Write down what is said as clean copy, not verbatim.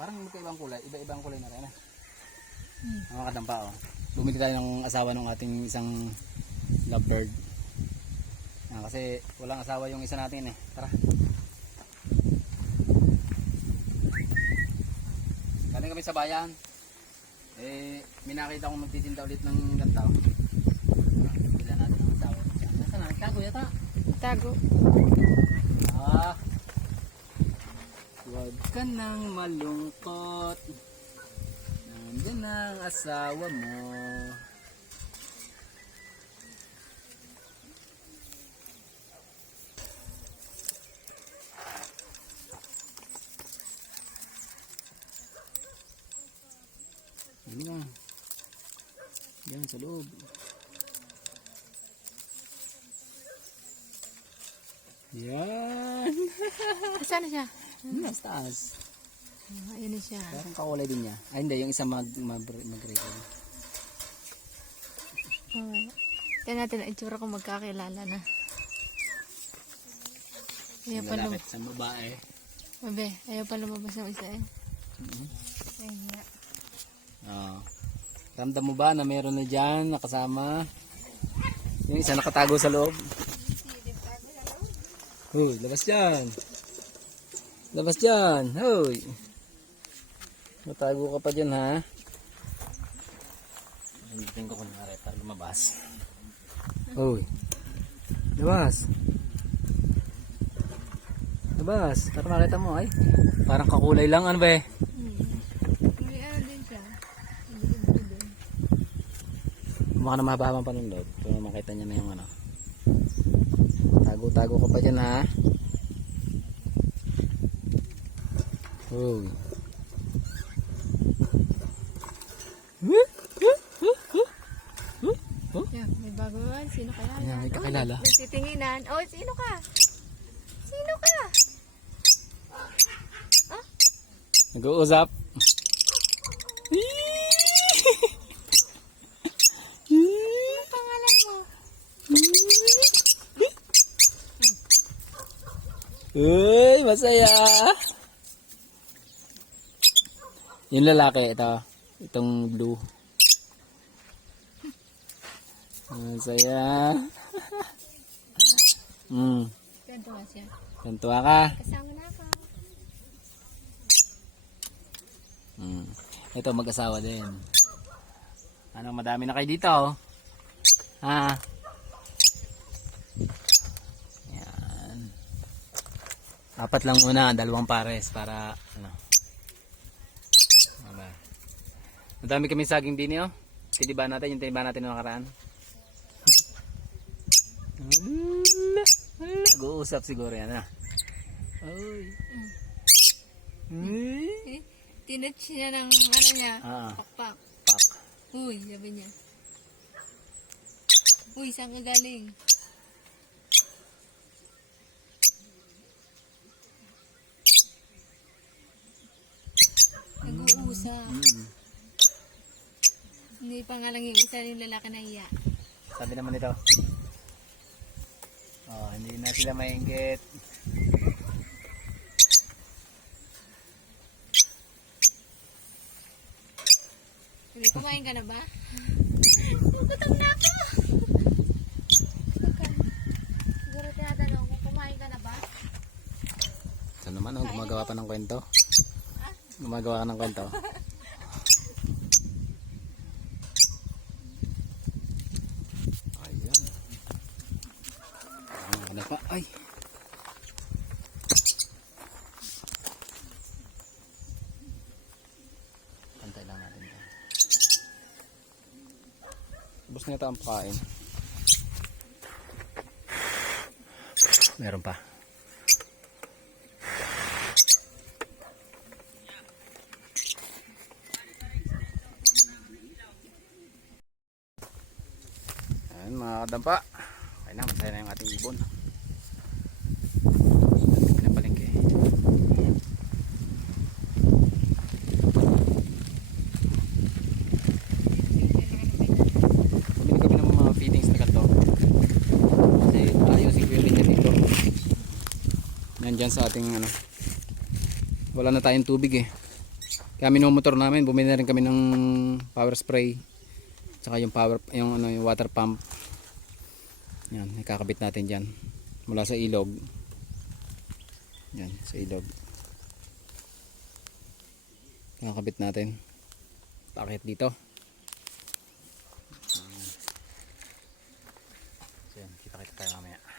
Parang magkaibang kulay, iba-ibang kulay na rin. Mga kadampa, oh. Bumili tayo ng asawa ng ating isang lovebird. Kasi walang asawa yung isa natin eh. Tara. Galing kami sa bayan. May nakita akong magtitinda ulit ng gantaw. Bila natin ang asawa. Nasaan na? Tago yata. Tago. Huwag ka nang malungkot. Nandiyan ang asawa mo. Ano? Yan sa loob. Yan. Saan na siya? Mas taas. Ayun na siya. Parang kakulay din niya. Ay hindi, yung isa mag-record. Kaya natin ang itsura kung magkakilala na. Ayaw pa Lalapit sa babae. Babe, ayaw pa lumabas ng isa eh. Ayun nga. Ramdam mo ba na meron na dyan nakasama? Yung isa nakatago sa loob. Hoy, labas dyan. Labas dyan. Hoy. Matago ka pa dyan ha. Hindutin ko kunwari para lumabas. Hoy. Labas. Labas. Para makita mo ay. Parang kakulay lang. Ano ba eh? May ano din siya. Mukha na mahabang panunod. Kung makita niya na yung ano. Tago-tago ka pa dyan ha. Hoy. Yeah, may bago yan. Sino kaya? Ayan, may kakilala. Nagtitinginan. Oh, sino ka? Sino ka? Nag-uusap. Ano pangalan mo? Uy, masaya. Yung lalaki, ito. Itong blue. Masaya. Ganto nga siya. Kantuwa ka. Kasama na ako. Ito, mag-asawa din. Ano, madami na kayo dito, oh. Ha? Yan. Apat lang muna, 2 pares para, ano. Aba. Madami kami saging din, oh. Tiniba natin, yung tiniba natin ng nakaraan. Nag-uusap siguro yan, ha. Uy. Tinatch niya ng ano niya. Pakpak. Pak. Uy, sabi niya. Uy, saan ka galing? Nag-uusap. Hindi pa nga lang yung isa yung lalaki na iya. Sabi naman ito. Oh, hindi na sila maingit. Sabi, kumain ka na ba? Gutom na ako! Siguro tinatanong kung kumain ka na ba? Ito naman, oh, gumagawa pa ng kwento. Gumagawa ka ng kwento. Ayan. Ano pa? Ay! Pantay lang natin ito. Ubus na ito ang pakain. Meron pa. Ayan mga kadampa. Okay na, masaya na yung ating ibon. Pinapalengke. Bumili kami ng mga feedings na ganito. Kasi ayusin ko yung linya dito. Nandyan sa ating ano. Wala na tayong tubig eh. Kaya minumotor namin, bumili na rin kami ng power spray. Tsaka yung yung water pump. Yan, ikakabit natin diyan. Mula sa ilog. Yan, sa ilog. Ikakabit natin. Pakit dito. So yan, kita tayo mamaya.